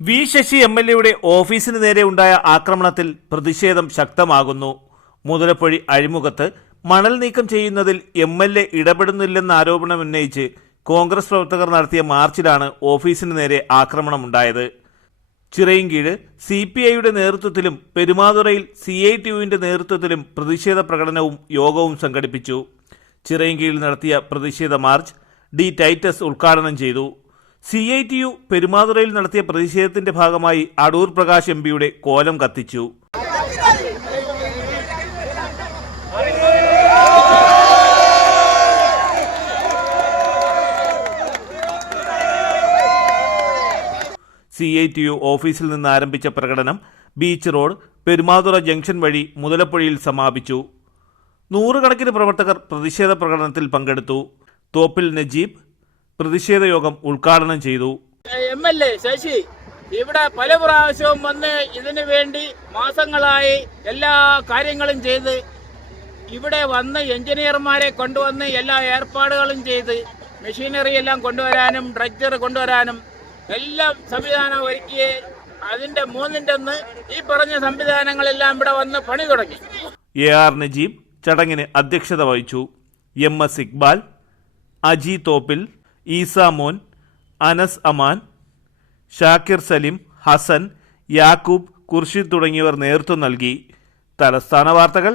V Sasi M L എയുടെ ഓഫീസിന് നേരെ ഉണ്ടായ ആക്രമണത്തിൽ പ്രതിഷേധം ശക്തമാകുന്നു. മുതലപ്പൊഴി അഴിമുഖത്ത് മണൽ നീക്കം ചെയ്യുന്നതിൽ എം എൽ എ ഇടപെടുന്നില്ലെന്ന ആരോപണം ഉന്നയിച്ച് കോൺഗ്രസ് പ്രവർത്തകർ നടത്തിയ മാർച്ചിലാണ് ഓഫീസിന് നേരെ ആക്രമണമുണ്ടായത് ചിറയിൻകീഴ് സി പി ഐയുടെ നേതൃത്വത്തിലും പെരുമാതുറയിൽ സി ഐ ടി നേതൃത്വത്തിലും പ്രതിഷേധ പ്രകടനവും യോഗവും സംഘടിപ്പിച്ചു. ചിറയിൻകീഴിൽ നടത്തിയ പ്രതിഷേധ മാർച്ച് ഡി ടൈറ്റസ് ഉദ്ഘാടനം ചെയ്തു. സി ഐ ടി യു പെരുമാതുറയിൽ നടത്തിയ പ്രതിഷേധത്തിന്റെ ഭാഗമായി അടൂർ പ്രകാശ് എം പിയുടെ കോലം കത്തിച്ചു. സി ഐ ടി യു ഓഫീസിൽ നിന്ന് ആരംഭിച്ച പ്രകടനം ബീച്ച് റോഡ് പെരുമാതുറ ജംഗ്ഷൻ വഴി മുതലപ്പുഴയിൽ സമാപിച്ചു. നൂറുകണക്കിന് പ്രവർത്തകർ പ്രതിഷേധ പ്രകടനത്തിൽ പങ്കെടുത്തു. തോപ്പിൽ നജീബ് പ്രതിഷേധ യോഗം ഉദ്ഘാടനം ചെയ്തു. എം എൽ എ ശശി ഇവിടെ പല പ്രാവശ്യവും വന്ന് ഇതിനു വേണ്ടി മാസങ്ങളായി എല്ലാ കാര്യങ്ങളും ചെയ്ത് ഇവിടെ വന്ന് എഞ്ചിനീയർമാരെ കൊണ്ടുവന്ന് എല്ലാ ഏർപ്പാടുകളും ചെയ്ത് മെഷീനറി എല്ലാം കൊണ്ടുവരാനും ഡ്രഡ്ജർ കൊണ്ടുവരാനും എല്ലാം സംവിധാനം ഒരുക്കി അതിന്റെ മൂന്നിന്റെ ഈ പറഞ്ഞ സംവിധാനങ്ങളെല്ലാം ഇവിടെ വന്ന് പണി തുടങ്ങി. എ ആർ നജീബ് ചടങ്ങിന് അധ്യക്ഷത വഹിച്ചു എം എസ് ഇക്ബാൽ അജി തോപ്പിൽ ഈസ മോൻ അനസ് അമാൻ ഷാക്കിർ സലിം ഹസൻ യാക്കൂബ് കുർഷിദ് തുടങ്ങിയവർ നേതൃത്വം നൽകി. തലസ്ഥാന വാർത്തകൾ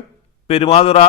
പെരുമാതുറ.